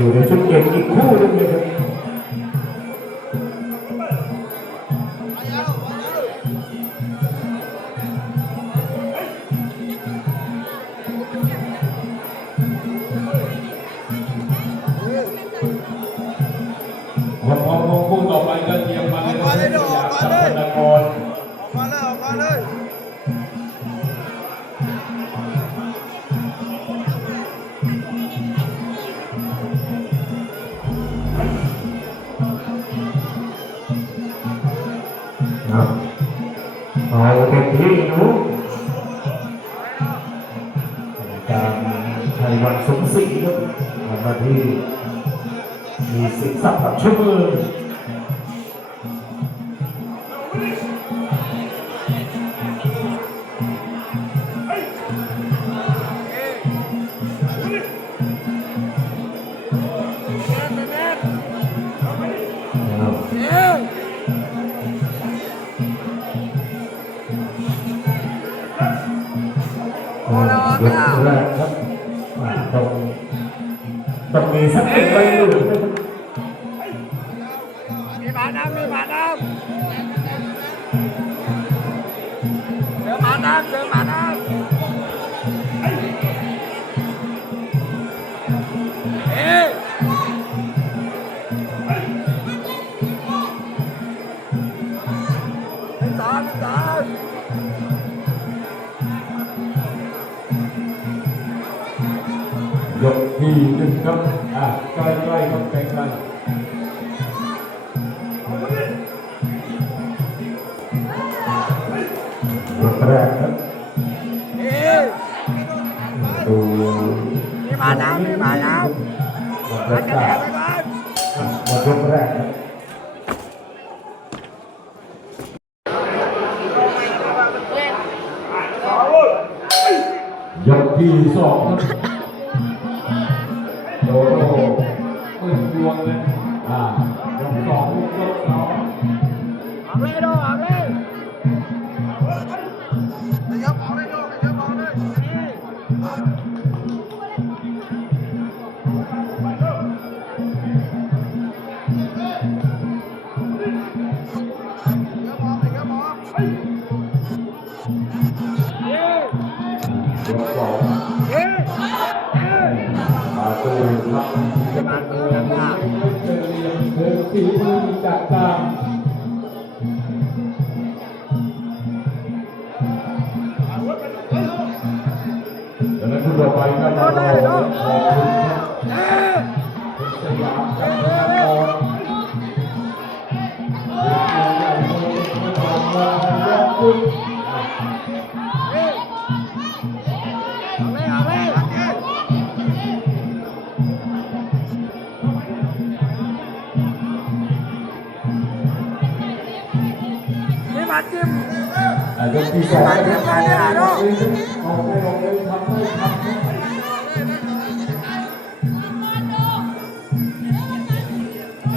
อยู่ในชุดเก็บอีกคู่นึงเลยครับออพอคู่ต่อไปก็เตรียมมาเลยนะครับอยากสัปดาห์กรออกมาเลยออกมาเลย ครับเอาเป็นที่นูการชัยวันสมศรีครับทำหน้าที่มีสิงสับกับชั่วมือ ต้องมีสักหนึ่งใบหนึ่งนะครับมีหมาน้ำมีหมาน้ำเจอหมาน้ำเจอหมาน้ำเอ๊ะเป็นสามเป็นสาม ยกที่หนึ่งครับอ่าใกล้ๆครับใกล้ๆยกแรกครับเอ๊ะดูมีหมาน้ำมีมาน้ำบรมัรนยาแดกากศไปบ้านอะหมดยกแรกครับยกที่สองครับ ออกเลยดูออกเลยขยับออกเลยดูขยับออกเลยนี่ขยับออกขยับออกเฮ้ยยกสองเฮ้ยเฮ้ยมาตูครับ จะมาเกินอะเดินเรียงเดินฝีมือจัดจ้านดั ยกที่สองนะครับ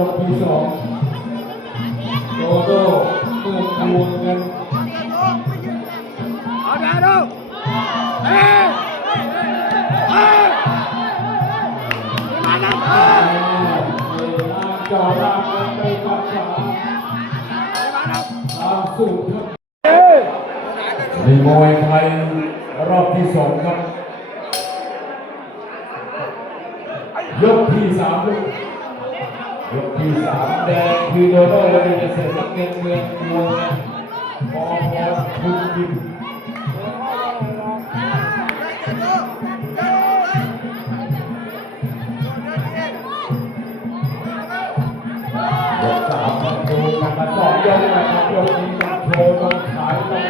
ยกที่สองโดโดเปิดดวงกันเอาดาดูเฮ้ยเฮ้ยมาแล้วเฮ้ยจอรามกันไปปัดขวามาแล้วตามสูตรครับเฮ้ยในมวยไทยรอบที่สองครับยกที่สามยก ยกที่สามแดงคือโดโดและเป็นเกเงินเมืองดวพอพอคุณกินยกสามครับดูกันมาสองยกนะครับยกนี้ต้องโชว์ต้องขายต้อง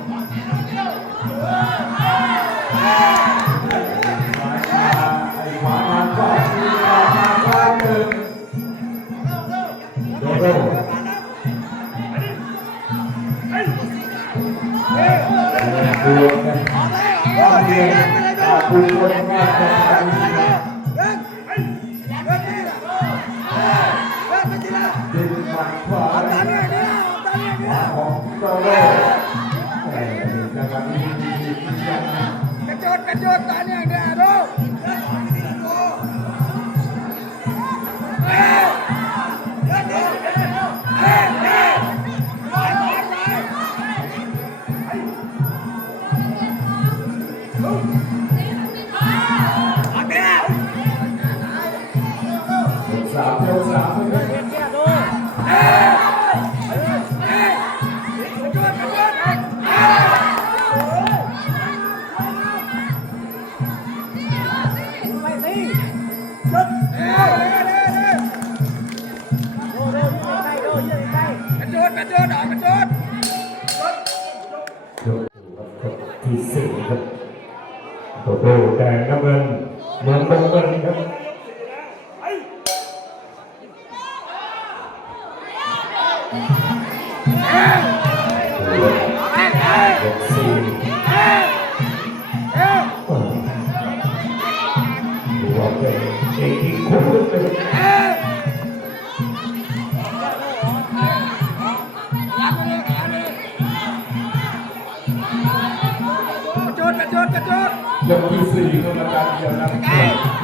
Amen. ยกที่สี่กรรมการเดียวนะครับ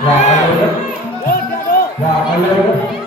อย่ามาเร็วอย่ามาเร็ว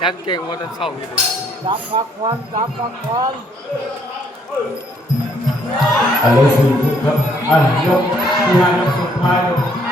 ฉันเก่งว่าจะเศร้าอยู่ดิจับปักควันจับปักควันอะไรสิครับอ่ะยกที่ห้าสุดท้าย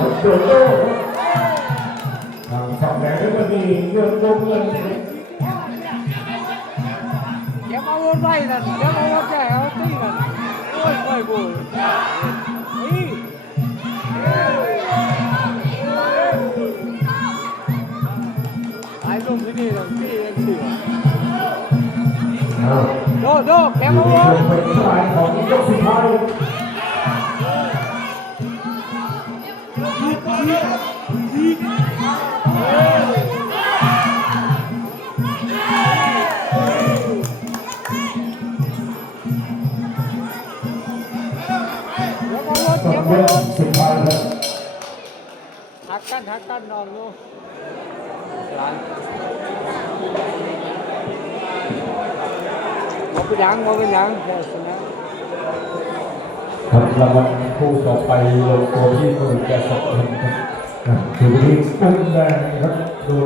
โดโต้ทางฝั่งแดงนี่มันมีเงินลงเงินเดี๋ยวมาวนไปนะเดี๋ยวมาวนแก่เอาตีนะโอ้ยโอ้ยบุ๋ยนี่ไอ้ลูกที่นี่นะพี่ยังเสือโดโดแกมาวนเป็นสายของยกสุดท้าย ยวงมายกวนสุดท้ายครับหักกันหักกันนอนดูกร้านมาเป็นยังมาเป็นยังแค่ชนะครับรางวัลคู่ต่อไปลงตัวที่มือแกสองคนครับอะถือว่าอุ้มแดงครับโดน